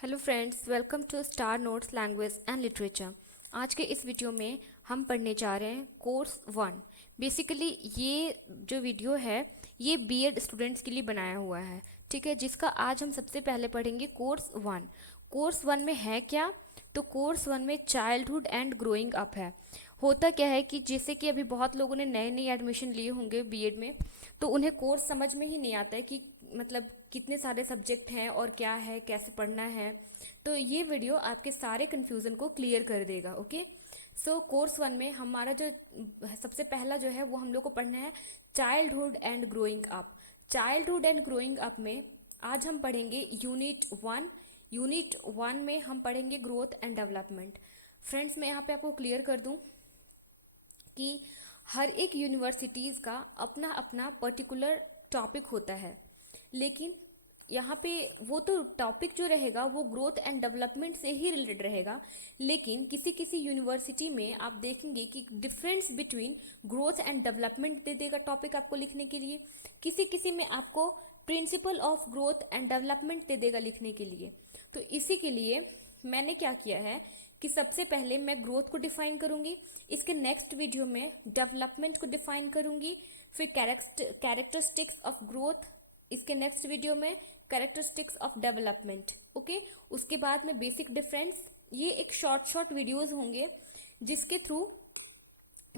Hello friends, welcome to Star Notes language and literature. आज के इस वीडियो में हम पढ़ने जा रहे हैं कोर्स वन। बेसिकली ये जो वीडियो है ये बीएड स्टूडेंट्स के लिए बनाया हुआ है, ठीक है, जिसका आज हम सबसे पहले पढ़ेंगे कोर्स वन। कोर्स वन में है क्या? तो कोर्स वन में चाइल्डहुड एंड ग्रोइंग अप है। होता क्या है कि जैसे कि अभी बहुत लोगों ने नए नए एडमिशन लिए होंगे बीएड में, तो उन्हें कोर्स समझ में ही नहीं आता है कि मतलब कितने सारे सब्जेक्ट हैं और क्या है, कैसे पढ़ना है। तो ये वीडियो आपके सारे कन्फ्यूज़न को क्लियर कर देगा। ओके, सो कोर्स वन में हमारा जो सबसे पहला जो है वो हम लोग को पढ़ना है childhood and growing up. Childhood and growing up में आज हम पढ़ेंगे यूनिट वन। यूनिट वन में हम पढ़ेंगे ग्रोथ एंड डेवलपमेंट। फ्रेंड्स, मैं यहाँ पे आपको क्लियर कर दूँ कि हर एक यूनिवर्सिटीज़ का अपना अपना पर्टिकुलर टॉपिक होता है, लेकिन यहाँ पे वो तो टॉपिक जो रहेगा वो ग्रोथ एंड डेवलपमेंट से ही रिलेटेड रहेगा। लेकिन किसी किसी यूनिवर्सिटी में आप देखेंगे कि difference between growth and development दे देगा टॉपिक आपको लिखने के लिए। किसी किसी में आपको principle of growth and development दे देगा लिखने के लिए। तो इसी के लिए मैंने क्या किया है कि सबसे पहले मैं ग्रोथ को डिफाइन करूंगी, इसके नेक्स्ट वीडियो में डेवलपमेंट को डिफाइन करूंगी, फिर कैरेक्टरिस्टिक्स ऑफ ग्रोथ, इसके नेक्स्ट वीडियो में कैरेक्टरिस्टिक्स ऑफ डेवलपमेंट। ओके, उसके बाद में बेसिक डिफरेंस। ये एक शॉर्ट शॉर्ट वीडियोस होंगे जिसके through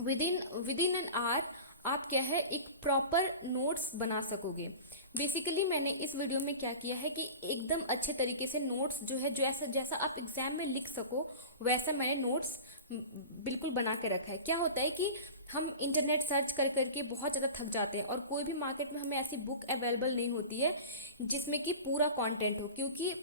with in an hour आप क्या है एक प्रॉपर नोट्स बना सकोगे। बेसिकली मैंने इस वीडियो में क्या किया है कि एकदम अच्छे तरीके से नोट्स जो है जैसा जैसा आप एग्जाम में लिख सको वैसा मैंने नोट्स बिल्कुल बना के रखा है। क्या होता है कि हम इंटरनेट सर्च कर करके बहुत ज़्यादा थक जाते हैं और कोई भी मार्केट में हमें ऐसी बुक अवेलेबल नहीं होती है जिसमें कि पूरा कंटेंट हो, क्योंकि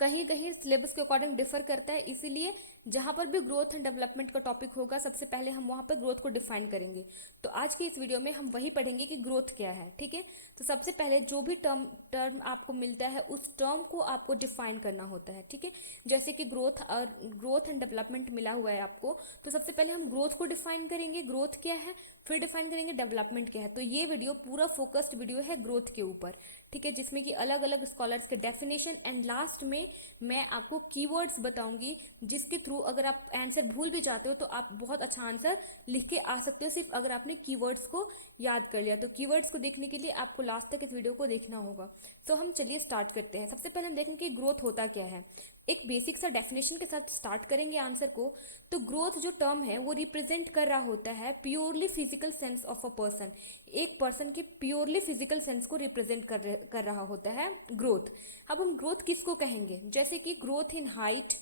कहीं कहीं सिलेबस के अकॉर्डिंग डिफर करता है। इसीलिए जहां पर भी ग्रोथ एंड डेवलपमेंट का टॉपिक होगा सबसे पहले हम वहां पर ग्रोथ को डिफाइन करेंगे। तो आज की इस वीडियो में हम वही पढ़ेंगे कि ग्रोथ क्या है। ठीक है, तो सबसे पहले जो भी टर्म टर्म आपको मिलता है उस टर्म को आपको डिफाइन करना होता है। ठीक है, जैसे कि ग्रोथ एंड डेवलपमेंट मिला हुआ है आपको, तो सबसे पहले हम ग्रोथ को डिफाइन करेंगे, ग्रोथ क्या है, फिर डिफाइन करेंगे डेवलपमेंट क्या है। तो ये वीडियो पूरा फोकस्ड वीडियो है ग्रोथ के ऊपर, ठीक है, जिसमें कि अलग अलग स्कॉलर्स के डेफिनेशन एंड लास्ट में मैं आपको कीवर्ड्स बताऊंगी जिसके थ्रू अगर आप आंसर भूल भी जाते हो तो आप बहुत अच्छा आंसर लिख के आ सकते हो सिर्फ अगर आपने कीवर्ड्स को याद कर लिया। तो कीवर्ड्स को देखने के लिए आपको लास्ट तक इस वीडियो को देखना होगा। तो हम चलिए स्टार्ट करते हैं। सबसे पहले हम देखेंगे कि ग्रोथ होता क्या है। एक बेसिक सा डेफिनेशन के साथ स्टार्ट करेंगे आंसर को। तो ग्रोथ जो टर्म है वो रिप्रेजेंट कर रहा होता है purely physical sense of a person. एक पर्सन के प्योरली फिजिकल सेंस को रिप्रेजेंट कर रहा होता है ग्रोथ। अब हम ग्रोथ किसको कहेंगे? जैसे कि ग्रोथ इन हाइट,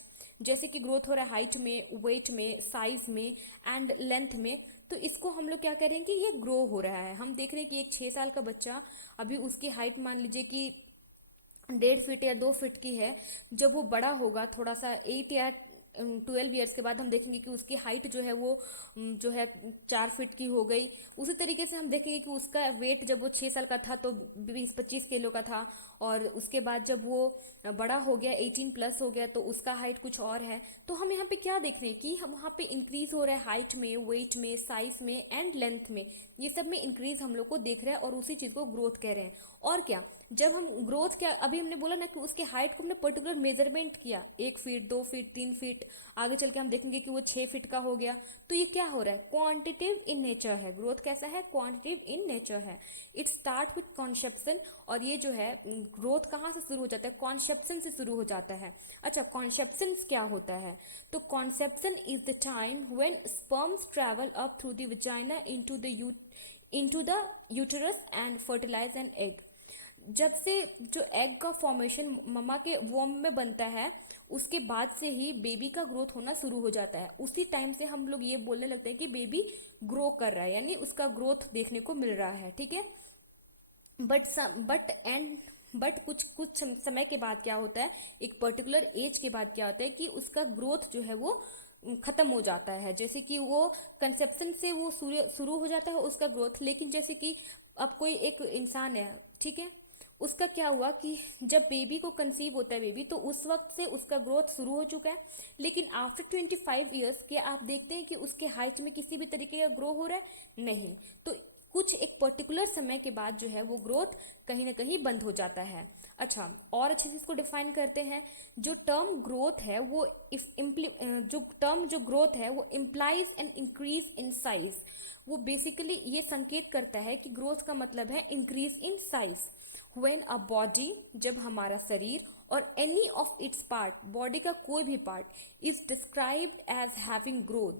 जैसे कि ग्रोथ हो रहा है हाइट में, वेट में, साइज में एंड लेंथ में, तो इसको हम लोग क्या करेंगे, ये ग्रो हो रहा है। हम देख रहे हैं कि एक 6 साल का बच्चा, अभी उसकी हाइट मान लीजिए कि 1.5 फीट या 2 फीट की है। जब वो बड़ा होगा थोड़ा सा 8 या 12 ईयर्स के बाद हम देखेंगे कि उसकी हाइट जो है वो जो है 4 फीट की हो गई। उसी तरीके से हम देखेंगे कि उसका वेट जब वो 6 साल का था तो 20-25 किलो का था, और उसके बाद जब वो बड़ा हो गया 18+ हो गया तो उसका हाइट कुछ और है। तो हम यहाँ पे क्या देख रहे हैं कि हम वहाँ पे इंक्रीज हो रहा है हाइट में, वेट में, साइज में एंड लेंथ में, ये सब में इंक्रीज हम लोग को देख रहे हैं और उसी चीज को ग्रोथ कह रहे हैं। और क्या, जब हम ग्रोथ क्या, अभी हमने बोला ना कि उसके हाइट को हमने पर्टिकुलर मेजरमेंट किया, 1 फीट, 2 फीट, 3 फीट, आगे चल के हम देखेंगे कि वो 6 फीट का हो गया। तो ये क्या हो रहा है, क्वांटिटिव इन नेचर है। ग्रोथ कैसा है, क्वांटिटिव इन नेचर है। It start with conception. और ये जो है ग्रोथ कहाँ से शुरू हो जाता है, कॉन्सेप्शन से शुरू हो जाता है। अच्छा, कॉन्सेप्शन क्या होता है? तो conception is the time when sperms travel up through the vagina into the uterus and fertilize an egg. जब से जो एग का फॉर्मेशन मम्मा के वोम में बनता है उसके बाद से ही बेबी का ग्रोथ होना शुरू हो जाता है। उसी टाइम से हम लोग ये बोलने लगते हैं कि बेबी ग्रो कर रहा है, यानी उसका ग्रोथ देखने को मिल रहा है। ठीक है, बट कुछ कुछ समय के बाद क्या होता है, एक पर्टिकुलर एज के बाद क्या होता है कि उसका ग्रोथ जो है वो खत्म हो जाता है। जैसे कि वो कंसेप्शन से वो शुरू हो जाता है उसका ग्रोथ। लेकिन जैसे कि अब कोई एक इंसान है, ठीक है, उसका क्या हुआ कि जब बेबी को कंसीव होता है बेबी, तो उस वक्त से उसका ग्रोथ शुरू हो चुका है। लेकिन आफ्टर 25 ईयर्स के आप देखते हैं कि उसके हाइट में किसी भी तरीके का ग्रो हो रहा है नहीं। तो कुछ एक पर्टिकुलर समय के बाद जो है वो ग्रोथ कहीं ना कहीं बंद हो जाता है। अच्छा, और अच्छे से इसको डिफाइन करते हैं। जो टर्म ग्रोथ है वो जो ग्रोथ है वो implies an increase in size. वो बेसिकली ये संकेत करता है कि ग्रोथ का मतलब है increase in size. When a body, जब हमारा शरीर और any of its part, body का कोई भी part is described as having growth,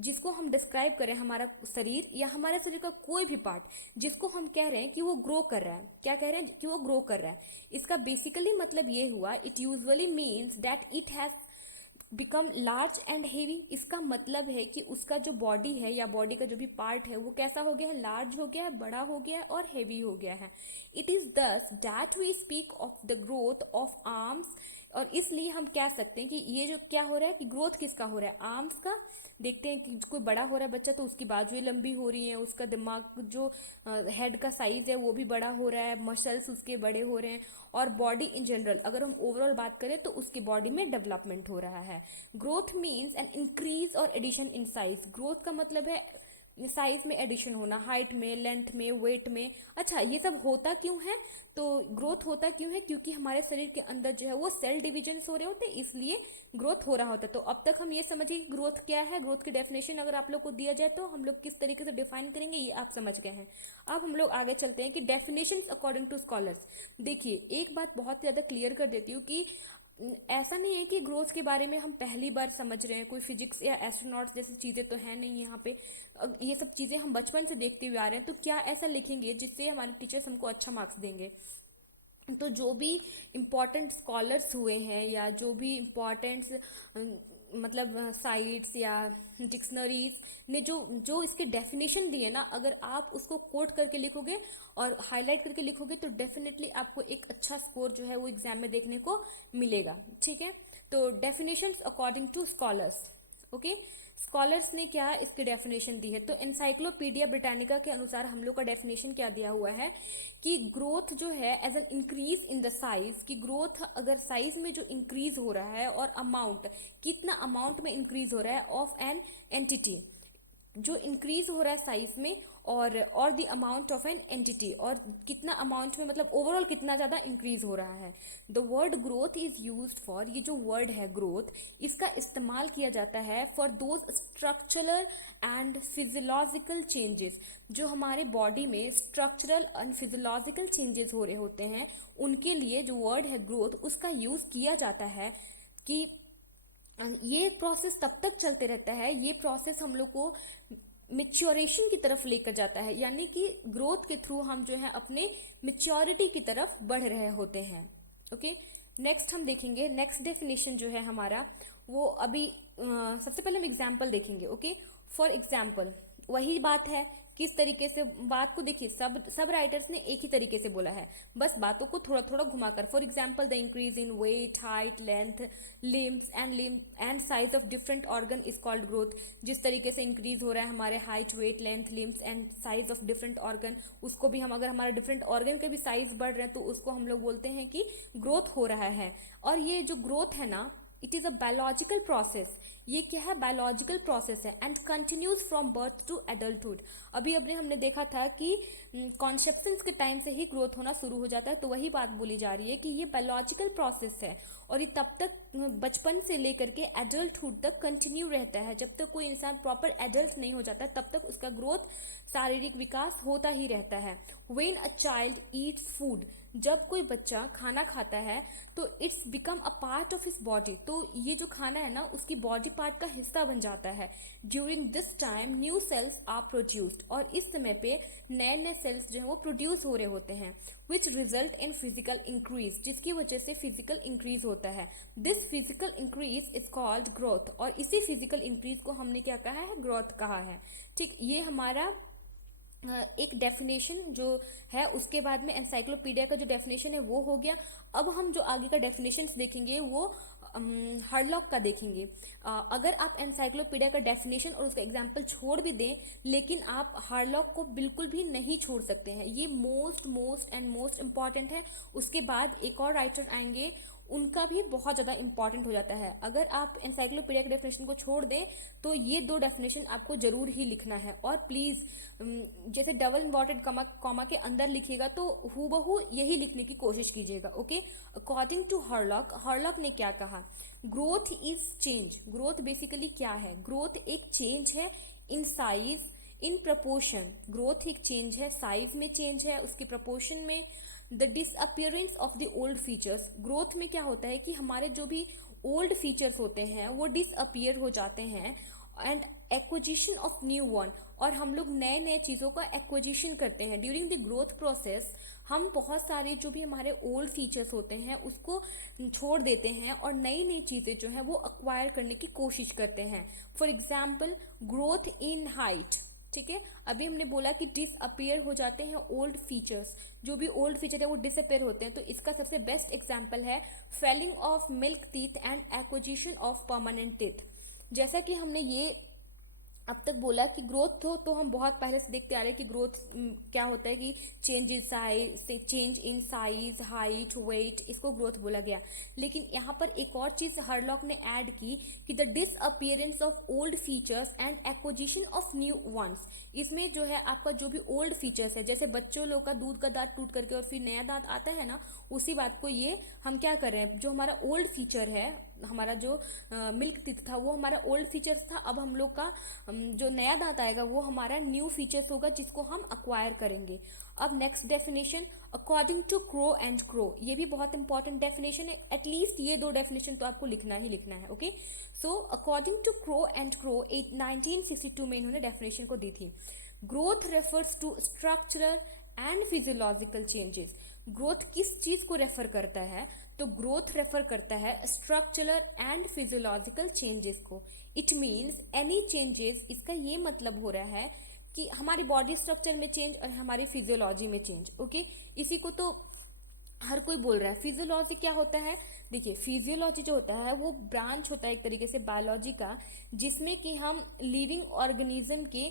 जिसको हम डिस्क्राइब करें, हमारा शरीर या हमारे शरीर का कोई भी पार्ट जिसको हम कह रहे हैं कि वो ग्रो कर रहा है, क्या कह रहे हैं कि वो ग्रो कर रहा है, इसका बेसिकली मतलब ये हुआ, it usually means that it has become large and heavy. इसका मतलब है कि उसका जो बॉडी है या बॉडी का जो भी पार्ट है वो कैसा हो गया है, लार्ज हो गया है, बड़ा हो गया है और हेवी हो गया है। It is thus that we speak of the growth of arms. और इसलिए हम कह सकते हैं कि ये जो क्या हो रहा है कि ग्रोथ किसका हो रहा है, आर्म्स का। देखते हैं कि कोई बड़ा हो रहा है बच्चा तो उसकी बाजुएं लंबी हो रही हैं, उसका दिमाग जो हेड का साइज है वो भी बड़ा हो रहा है, मसल्स उसके बड़े हो रहे हैं, और बॉडी इन जनरल अगर हम ओवरऑल बात करें तो उसकी बॉडी में डेवलपमेंट हो रहा है। ग्रोथ मीन्स एन इंक्रीज और एडिशन इन साइज। ग्रोथ का मतलब है साइज में एडिशन होना, हाइट में, लेंथ में, वेट में। अच्छा, ये सब होता क्यों है, तो ग्रोथ होता क्यों है, क्योंकि हमारे शरीर के अंदर जो है वो सेल डिविजन हो रहे होते हैं, इसलिए ग्रोथ हो रहा होता है। तो अब तक हम ये समझिए कि ग्रोथ क्या है। ग्रोथ की डेफिनेशन अगर आप लोग को दिया जाए तो हम लोग किस तरीके से डिफाइन करेंगे ये आप समझ गए हैं। अब हम लोग आगे चलते हैं कि डेफिनेशन अकॉर्डिंग टू स्कॉलर्स। देखिए, एक बात बहुत ज्यादा क्लियर कर देती हूँ कि ऐसा नहीं है कि ग्रोथ के बारे में हम पहली बार समझ रहे हैं, कोई फिजिक्स या एस्ट्रोनॉट्स जैसी चीजें तो है नहीं यहाँ पे। ये सब चीजें हम बचपन से देखते हुए आ रहे हैं, तो क्या ऐसा लिखेंगे जिससे हमारे टीचर्स हमको अच्छा मार्क्स देंगे। तो जो भी इम्पोर्टेंट स्कॉलर्स हुए हैं या जो भी इम्पोर्टेंट मतलब साइट्स या डिक्शनरीज ने जो जो इसके डेफिनेशन दिए ना, अगर आप उसको कोट करके लिखोगे और हाईलाइट करके लिखोगे तो डेफिनेटली आपको एक अच्छा स्कोर जो है वो एग्जाम में देखने को मिलेगा। ठीक है, तो definitions according to scholars. Okay, scholars ने क्या इसकी डेफिनेशन दी है, तो एनसाइक्लोपीडिया ब्रिटानिका के अनुसार हम लोग का डेफिनेशन क्या दिया हुआ है कि ग्रोथ जो है as an increase in the size, कि ग्रोथ अगर साइज में जो इंक्रीज हो रहा है और अमाउंट, कितना अमाउंट में इंक्रीज हो रहा है ऑफ एन एंटिटी, जो इंक्रीज हो रहा है साइज में और the amount of an entity, और कितना अमाउंट में मतलब ओवरऑल कितना ज्यादा इंक्रीज हो रहा है। The word growth is used for, ये जो वर्ड है ग्रोथ, इसका इस्तेमाल किया जाता है for those structural and physiological changes, जो हमारे बॉडी में स्ट्रक्चरल एंड फिजियोलॉजिकल चेंजेस हो रहे होते हैं, उनके लिए जो वर्ड है ग्रोथ उसका यूज किया जाता है। कि ये प्रोसेस तब तक चलते रहता है, ये प्रोसेस हम लोग को मिच्योरेशन की तरफ लेकर जाता है, यानी कि ग्रोथ के थ्रू हम जो है अपने मिच्योरिटी की तरफ बढ़ रहे होते हैं। ओके, नेक्स्ट हम देखेंगे, नेक्स्ट डेफिनेशन जो है हमारा वो अभी सबसे पहले हम एग्जाम्पल देखेंगे। ओके, फॉर एग्जाम्पल वही बात है, किस तरीके से बात को देखिए, सब राइटर्स ने एक ही तरीके से बोला है, बस बातों को थोड़ा थोड़ा घुमाकर। For example, the increase in weight, height, length, limbs and size of different organ is called growth. जिस तरीके से इंक्रीज हो रहा है हमारे height, weight, length, limbs and size of different organ, उसको भी हम अगर हमारे डिफरेंट ऑर्गन के भी साइज बढ़ रहे हैं तो उसको हम लोग बोलते हैं कि ग्रोथ हो रहा है। और ये जो ग्रोथ है ना, it is a biological process. ये क्या है, बायोलॉजिकल प्रोसेस है, and continues from birth to adulthood. अभी हमने देखा था कि कॉन्सेप्शन के टाइम से ही ग्रोथ होना शुरू हो जाता है, तो वही बात बोली जा रही है कि ये बायोलॉजिकल प्रोसेस है और ये तब तक बचपन से लेकर के एडल्टहुड तक कंटिन्यू रहता है। जब तक कोई इंसान प्रॉपर एडल्ट नहीं हो जाता तब तक उसका ग्रोथ, शारीरिक विकास होता ही रहता है। When a child Yeats food, जब कोई बच्चा खाना खाता है तो it's become a part of his body, तो ये जो खाना है ना उसकी बॉडी पार्ट का हिस्सा बन जाता है। During this time new cells are produced, और इस समय पे नए नए सेल्स जो है वो प्रोड्यूस हो रहे होते हैं, which result in physical increase, जिसकी वजह से फिजिकल इंक्रीज होता है। This physical increase is called growth, और इसी फिजिकल इंक्रीज को हमने क्या कहा है, ग्रोथ कहा है। ठीक, ये हमारा एक डेफिनेशन जो है, उसके बाद में एनसाइक्लोपीडिया का जो डेफिनेशन है वो हो गया। अब हम जो आगे का डेफिनेशंस देखेंगे वो हरलॉक का देखेंगे। अगर आप एनसाइक्लोपीडिया का डेफिनेशन और उसका एग्जाम्पल छोड़ भी दें, लेकिन आप हरलॉक को बिल्कुल भी नहीं छोड़ सकते हैं, ये most most and most important है। उसके बाद एक और राइटर आएंगे, उनका भी बहुत ज़्यादा इंपॉर्टेंट हो जाता है। अगर आप एनसाइक्लोपीडिया के डेफिनेशन को छोड़ दें तो ये 2 डेफिनेशन आपको जरूर ही लिखना है। और प्लीज़ जैसे डबल इन्वर्टेड कॉमा के अंदर लिखिएगा तो हूबहू यही लिखने की कोशिश कीजिएगा। ओके, अकॉर्डिंग टू हरलॉक ने क्या कहा, growth is change. Growth basically क्या है, ग्रोथ एक चेंज है in size, in proportion. Growth एक चेंज है, साइज में चेंज है, उसके प्रपोर्शन में। The disappearance of the old features, growth में क्या होता है कि हमारे जो भी ओल्ड फीचर्स होते हैं वो डिसअपियर हो जाते हैं। And acquisition of new one, और हम लोग नए नए चीज़ों का एक्विजिशन करते हैं। ड्यूरिंग द ग्रोथ प्रोसेस हम बहुत सारे जो भी हमारे ओल्ड फीचर्स होते हैं उसको छोड़ देते हैं और नई नई चीज़ें जो हैं वो अक्वायर करने की कोशिश करते हैं। For example growth in height, ठीक है। अभी हमने बोला कि डिसअपियर हो जाते हैं ओल्ड फीचर्स, जो भी ओल्ड फीचर है वो डिसअपियर होते हैं। तो इसका सबसे बेस्ट एग्जाम्पल है falling of milk teeth and acquisition of permanent teeth. जैसा कि हमने ये अब तक बोला कि ग्रोथ तो हम बहुत पहले से देखते आ रहे हैं कि ग्रोथ क्या होता है कि change in size, height, weight, इसको ग्रोथ बोला गया। लेकिन यहाँ पर एक और चीज हरलॉक ने ऐड की कि the disappearance of old features and acquisition of new ones. इसमें जो है आपका जो भी ओल्ड फीचर्स है, जैसे बच्चों लोग का दूध का दांत टूट करके और फिर नया दांत आता है ना, उसी बात को ये हम क्या कर रहे हैं, जो हमारा ओल्ड फीचर है, हमारा जो मिल्क टीथ था वो हमारा ओल्ड फीचर्स था। अब हम लोग का जो नया दांत आएगा वो हमारा न्यू फीचर्स होगा जिसको हम अक्वायर करेंगे। अब next definition according to Crow and Crow, ये भी बहुत इंपॉर्टेंट डेफिनेशन है। एटलीस्ट ये 2 डेफिनेशन तो आपको लिखना ही लिखना है। Okay, so according to Crow and Crow 1962 में इन्होंने डेफिनेशन को दी थी। Growth refers to structural and physiological changes. Growth किस चीज को रेफर करता है, तो ग्रोथ रेफर करता है स्ट्रक्चरल एंड फिजियोलॉजिकल चेंजेस को। इट मीन्स एनी चेंजेस, इसका ये मतलब हो रहा है कि हमारी बॉडी स्ट्रक्चर में चेंज और हमारी फिजियोलॉजी में चेंज। ओके, इसी को तो हर कोई बोल रहा है। फिजियोलॉजी क्या होता है, देखिए फिजियोलॉजी जो होता है वो ब्रांच होता है एक तरीके से बायोलॉजी का, जिसमें कि हम लिविंग ऑर्गेनिज्म के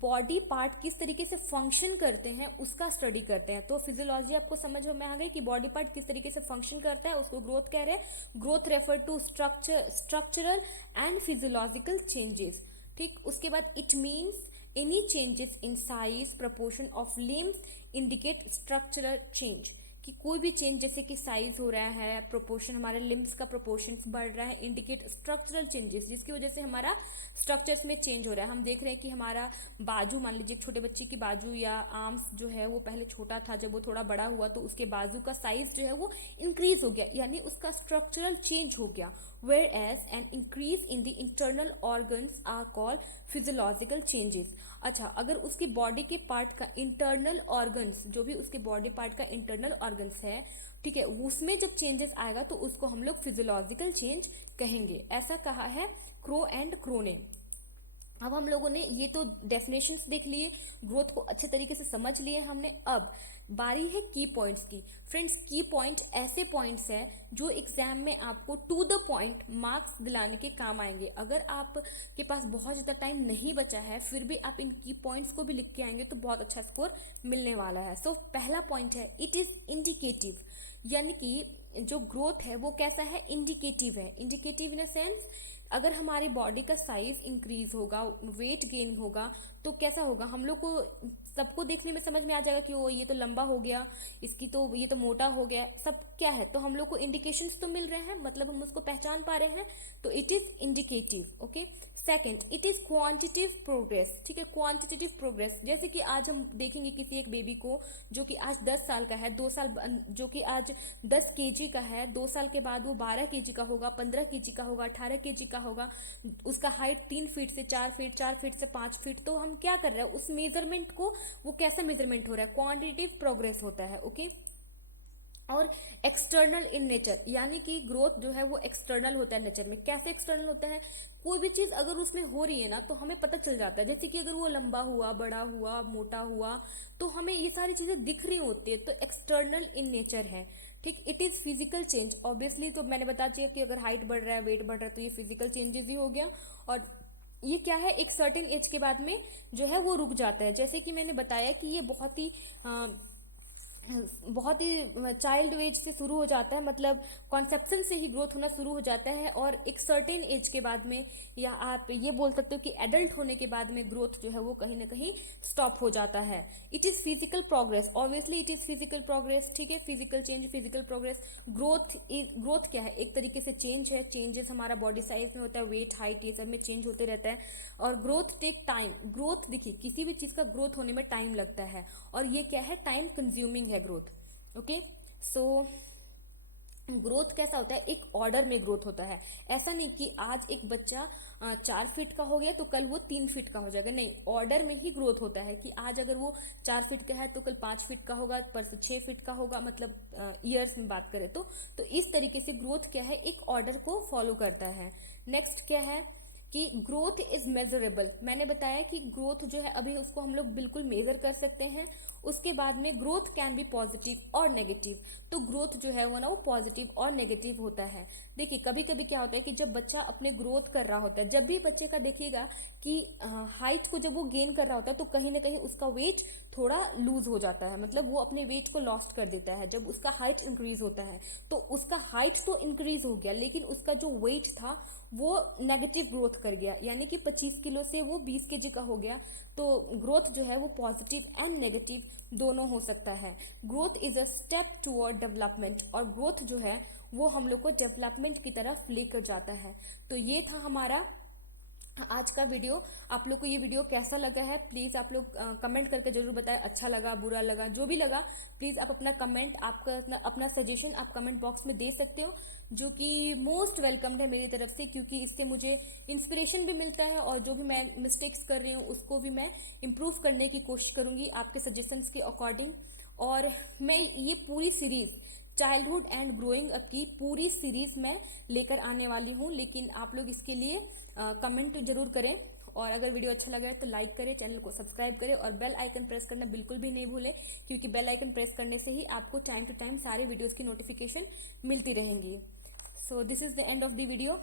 बॉडी पार्ट किस तरीके से फंक्शन करते हैं उसका स्टडी करते हैं। तो फिजियोलॉजी आपको समझ में आ गई कि बॉडी पार्ट किस तरीके से फंक्शन करता है, उसको ग्रोथ कह रहे हैं। Growth refer to structural and physiological changes. ठीक, उसके बाद it means any changes in size, proportion of limbs indicate structural change, कि कोई भी चेंज जैसे कि साइज हो रहा है, प्रोपोर्शन, हमारे लिम्स का प्रोपोर्शन बढ़ रहा है, इंडिकेट स्ट्रक्चरल चेंजेस, जिसकी वजह से हमारा स्ट्रक्चर्स में चेंज हो रहा है। हम देख रहे हैं कि हमारा बाजू, मान लीजिए छोटे बच्चे की बाजू या आर्म्स जो है वो पहले छोटा था, जब वो थोड़ा बड़ा हुआ तो उसके बाजू का साइज जो है वो इंक्रीज हो गया, यानी उसका स्ट्रक्चरल चेंज हो गया। whereas an increase in the internal organs are called physiological changes। अच्छा, अगर उसकी बॉडी के पार्ट का इंटरनल ऑर्गन्स, जो भी उसके बॉडी पार्ट का इंटरनल ऑर्गन्स है, ठीक है, उसमें जब चेंजेस आएगा तो उसको हम लोग फिजियोलॉजिकल चेंज कहेंगे। ऐसा कहा है क्रो एंड क्रो ने। अब हम लोगों ने ये तो डेफिनेशंस देख लिए, ग्रोथ को अच्छे तरीके से समझ लिए हमने। अब बारी है की पॉइंट्स की। फ्रेंड्स, की पॉइंट ऐसे पॉइंट्स हैं जो एग्जाम में आपको टू द पॉइंट मार्क्स दिलाने के काम आएंगे। अगर आपके पास बहुत ज़्यादा टाइम नहीं बचा है फिर भी आप इन की पॉइंट्स को भी लिख के आएंगे तो बहुत अच्छा स्कोर मिलने वाला है। सो पहला पॉइंट है इट इज़ इंडिकेटिव, यानी कि जो ग्रोथ है वो कैसा है, इंडिकेटिव है। इंडिकेटिव इन अ सेंस, अगर हमारी बॉडी का साइज इंक्रीज होगा, वेट गेन होगा, तो कैसा होगा, हम लोग को सबको देखने में समझ में आ जाएगा कि वो ये तो लंबा हो गया, इसकी तो ये तो मोटा हो गया, सब क्या है, तो हम लोग को इंडिकेशंस तो मिल रहे हैं, मतलब हम उसको पहचान पा रहे हैं, तो it is indicative. Okay, second, it is quantitative progress. ठीक है, क्वांटिटेटिव प्रोग्रेस, जैसे कि आज हम देखेंगे किसी एक बेबी को जो कि आज 10 साल का है, 2 साल जो कि आज 10 केजी का है, 2 साल के बाद वो 12 केजी का होगा, 15 केजी का होगा, 18 केजी का होगा, उसका हाइट 3 फीट से 4 फीट, 4 फीट से 5 फीट। तो हम क्या कर रहे हैं, उस मेजरमेंट को, वो कैसा मेजरमेंट हो रहा है, क्वांटिटेटिव प्रोग्रेस होता है। ओके, और एक्सटर्नल इन नेचर, यानी कि ग्रोथ जो है वो एक्सटर्नल होता है नेचर में। कैसे एक्सटर्नल होता है, कोई भी चीज अगर उसमें हो रही है ना तो हमें पता चल जाता है, जैसे कि अगर वो लंबा हुआ, बड़ा हुआ, मोटा हुआ, तो हमें ये सारी चीजें दिख रही होती है, तो एक्सटर्नल इन नेचर है। ठीक, it is physical change, obviously, तो मैंने बता दिया कि अगर हाइट बढ़ रहा है, वेट बढ़ रहा है, तो ये फिजिकल चेंजेस ही हो गया। और ये क्या है, एक सर्टेन एज के बाद में जो है वो रुक जाता है। जैसे कि मैंने बताया कि ये बहुत ही बहुत ही चाइल्ड एज से शुरू हो जाता है, मतलब कॉन्सेप्शन से ही ग्रोथ होना शुरू हो जाता है, और एक सर्टेन एज के बाद में, या आप ये बोल सकते हो कि एडल्ट होने के बाद में ग्रोथ जो है वो कहीं ना कहीं स्टॉप हो जाता है। It is physical progress, obviously it is physical progress, ठीक है, physical change, physical progress. Growth क्या है, एक तरीके से चेंज है। चेंजेस हमारा बॉडी साइज में होता है, वेट, हाइट, ये सब में चेंज होते रहता है। और ग्रोथ टेक टाइम। ग्रोथ देखिए, किसी भी चीज़ का ग्रोथ होने में टाइम लगता है, और ये क्या है, टाइम कंज्यूमिंग है ग्रोथ। ओके, सो ग्रोथ कैसा होता है, एक ऑर्डर में ग्रोथ होता है। ऐसा नहीं कि आज एक बच्चा 4 फीट का हो गया तो कल वो 3 फीट का हो जाएगा, नहीं, ऑर्डर में ही ग्रोथ होता है कि आज अगर वो 4 फीट का है तो कल 5 फीट का होगा, परसों 6 फीट का होगा, मतलब ईयर्स में बात करें तो इस तरीके से ग्रोथ क्या है, एक ऑर्डर को फॉलो करता है। नेक्स्ट क्या है कि ग्रोथ इज मेजरेबल। मैंने बताया कि ग्रोथ जो है अभी उसको हम लोग बिल्कुल मेजर कर सकते हैं। उसके बाद में ग्रोथ कैन बी पॉजिटिव और नेगेटिव। तो ग्रोथ जो है वो ना, वो पॉजिटिव और नेगेटिव होता है। देखिए, कभी कभी क्या होता है कि जब बच्चा अपने ग्रोथ कर रहा होता है, जब भी बच्चे का देखिएगा कि हाइट को जब वो गेन कर रहा होता है तो कहीं ना कहीं उसका वेट थोड़ा लूज हो जाता है, मतलब वो अपने वेट को लॉस्ट कर देता है। जब उसका हाइट इंक्रीज होता है तो उसका हाइट तो इंक्रीज हो गया, लेकिन उसका जो वेट था वो नेगेटिव ग्रोथ कर गया, यानी कि 25 किलो से वो 20 केजी का हो गया। तो ग्रोथ जो है वो पॉजिटिव एंड नेगेटिव दोनों हो सकता है। Growth is a step toward development, और ग्रोथ जो है वो हम लोग को डेवलपमेंट की तरफ लेकर जाता है। तो ये था हमारा आज का वीडियो। आप लोग को ये वीडियो कैसा लगा है, प्लीज़ आप लोग कमेंट करके जरूर बताएं। अच्छा लगा, बुरा लगा, जो भी लगा, प्लीज़ आप अपना कमेंट, आपका अपना सजेशन आप कमेंट बॉक्स में दे सकते हो, जो कि मोस्ट वेलकम्ड है मेरी तरफ से, क्योंकि इससे मुझे इंस्पिरेशन भी मिलता है, और जो भी मैं मिस्टेक्स कर रही हूँ उसको भी मैं इम्प्रूव करने की कोशिश करूँगी आपके सजेशंस के अकॉर्डिंग। और मैं ये पूरी series childhood and growing up की पूरी सीरीज मैं लेकर आने वाली हूँ, लेकिन आप लोग इसके लिए कमेंट जरूर करें, और अगर वीडियो अच्छा लगा है तो लाइक करें, चैनल को सब्सक्राइब करें, और बेल आइकन प्रेस करना बिल्कुल भी नहीं भूलें, क्योंकि बेल आइकन प्रेस करने से ही आपको टाइम टू टाइम सारे वीडियोस की नोटिफिकेशन मिलती रहेंगी। So this is the end of the video.